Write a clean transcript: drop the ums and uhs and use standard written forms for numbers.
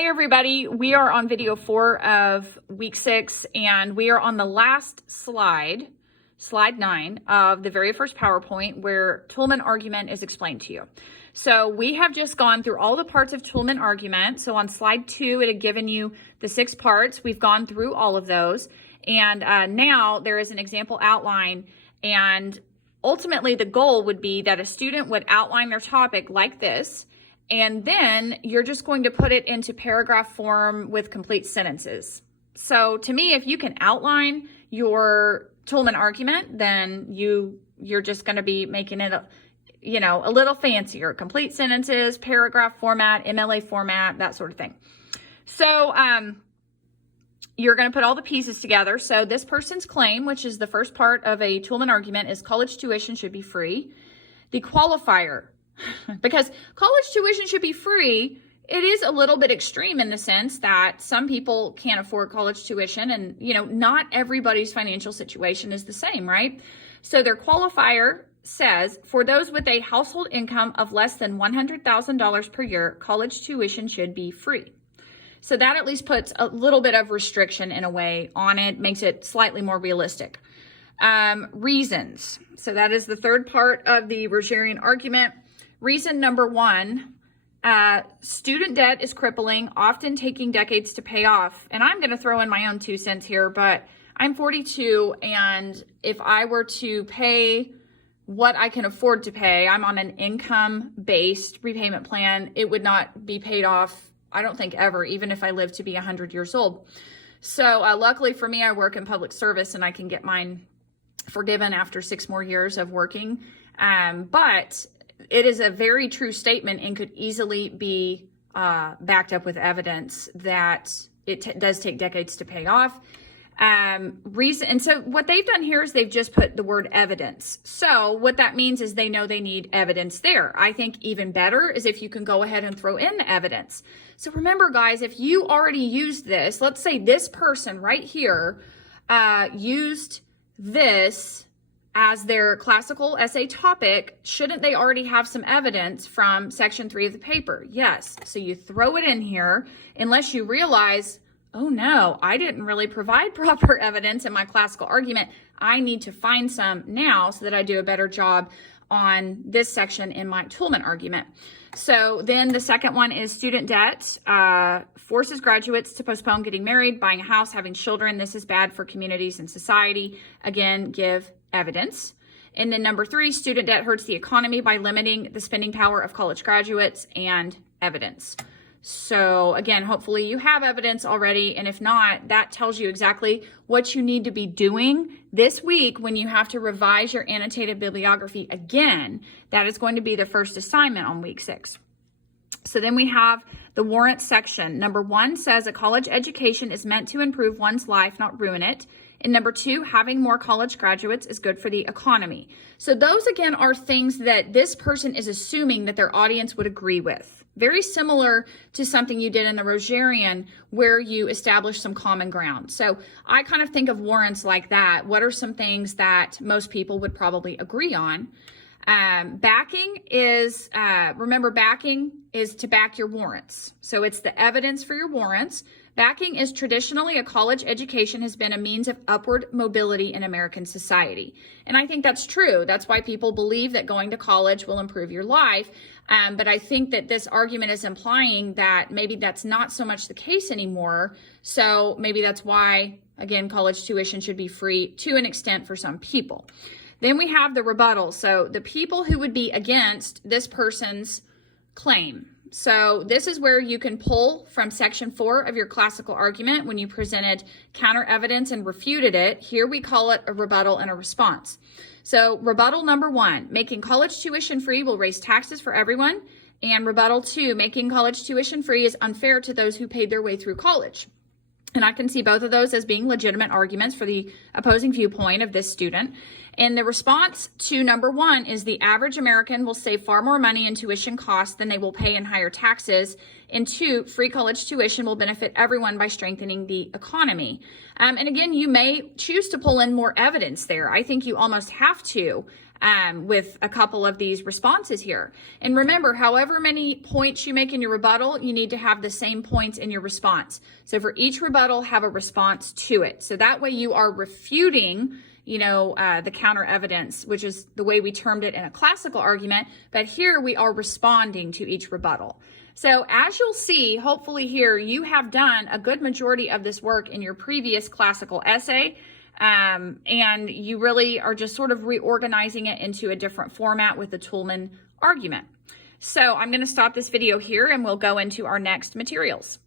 Hey everybody, we are on video 4 of week 6 and we are on the last slide, slide 9 of the very first PowerPoint where Toulmin Argument is explained to you. So we have just gone through all the parts of Toulmin Argument. So on slide 2, it had given you the 6 parts. We've gone through all of those. And now there is an example outline, and ultimately the goal would be that a student would outline their topic like this. And then you're just going to put it into paragraph form with complete sentences. So to me, if you can outline your Toulmin argument, then you're just going to be making it, a little fancier. Complete sentences, paragraph format, MLA format, that sort of thing. So you're going to put all the pieces together. So this person's claim, which is the first part of a Toulmin argument, is college tuition should be free. The qualifier, because college tuition should be free, it is a little bit extreme in the sense that some people can't afford college tuition, and not everybody's financial situation is the same, right? So their qualifier says, for those with a household income of less than $100,000 per year, college tuition should be free. So that at least puts a little bit of restriction in a way on it, makes it slightly more realistic. Reasons. So that is the third part of the Rogerian argument. Reason number 1, student debt is crippling, often taking decades to pay off. And I'm going to throw in my own 2 cents here, but I'm 42, and if I were to pay what I can afford to pay, I'm on an income-based repayment plan, it would not be paid off, I don't think ever, even if I live to be 100 years old. So luckily for me, I work in public service and I can get mine forgiven after 6 more years of working. But it is a very true statement and could easily be backed up with evidence that it does take decades to pay off. And so what they've done here is they've just put the word evidence. So what that means is they know they need evidence there. I think even better is if you can go ahead and throw in the evidence. So remember, guys, if you already used this, let's say this person right here used this as their classical essay topic, shouldn't they already have some evidence from section 3 of the paper? Yes. So you throw it in here unless you realize, oh no, I didn't really provide proper evidence in my classical argument. I need to find some now so that I do a better job on this section in my Toulmin argument. So then the second one is student debt forces graduates to postpone getting married, buying a house, having children. This is bad for communities and society. Again, give evidence. And then number 3, student debt hurts the economy by limiting the spending power of college graduates, and evidence. So again, hopefully you have evidence already. And if not, that tells you exactly what you need to be doing this week when you have to revise your annotated bibliography again. That is going to be the first assignment on week 6. So then we have the warrant section. Number 1 says a college education is meant to improve one's life, not ruin it. And number 2, having more college graduates is good for the economy. So those, again, are things that this person is assuming that their audience would agree with. Very similar to something you did in the Rogerian where you establish some common ground. So I kind of think of warrants like that. What are some things that most people would probably agree on? Backing is, remember, backing is to back your warrants. So it's the evidence for your warrants. Backing is traditionally a college education has been a means of upward mobility in American society. And I think that's true. That's why people believe that going to college will improve your life. But I think that this argument is implying that maybe that's not so much the case anymore. So maybe that's why, again, college tuition should be free to an extent for some people. Then we have the rebuttal. So the people who would be against this person's claim. So this is where you can pull from section 4 of your classical argument when you presented counter evidence and refuted it. Here we call it a rebuttal and a response. So rebuttal number 1, making college tuition free will raise taxes for everyone. And rebuttal 2, making college tuition free is unfair to those who paid their way through college. And I can see both of those as being legitimate arguments for the opposing viewpoint of this student. And the response to number 1 is the average American will save far more money in tuition costs than they will pay in higher taxes. And 2, free college tuition will benefit everyone by strengthening the economy. And again, you may choose to pull in more evidence there. I think you almost have to with a couple of these responses here. And remember, however many points you make in your rebuttal, you need to have the same points in your response. So for each rebuttal, have a response to it. So that way you are refuting, the counter evidence, which is the way we termed it in a classical argument. But here we are responding to each rebuttal. So as you'll see, hopefully here, you have done a good majority of this work in your previous classical essay. And you really are just sort of reorganizing it into a different format with the Toulmin argument. So I'm going to stop this video here and we'll go into our next materials.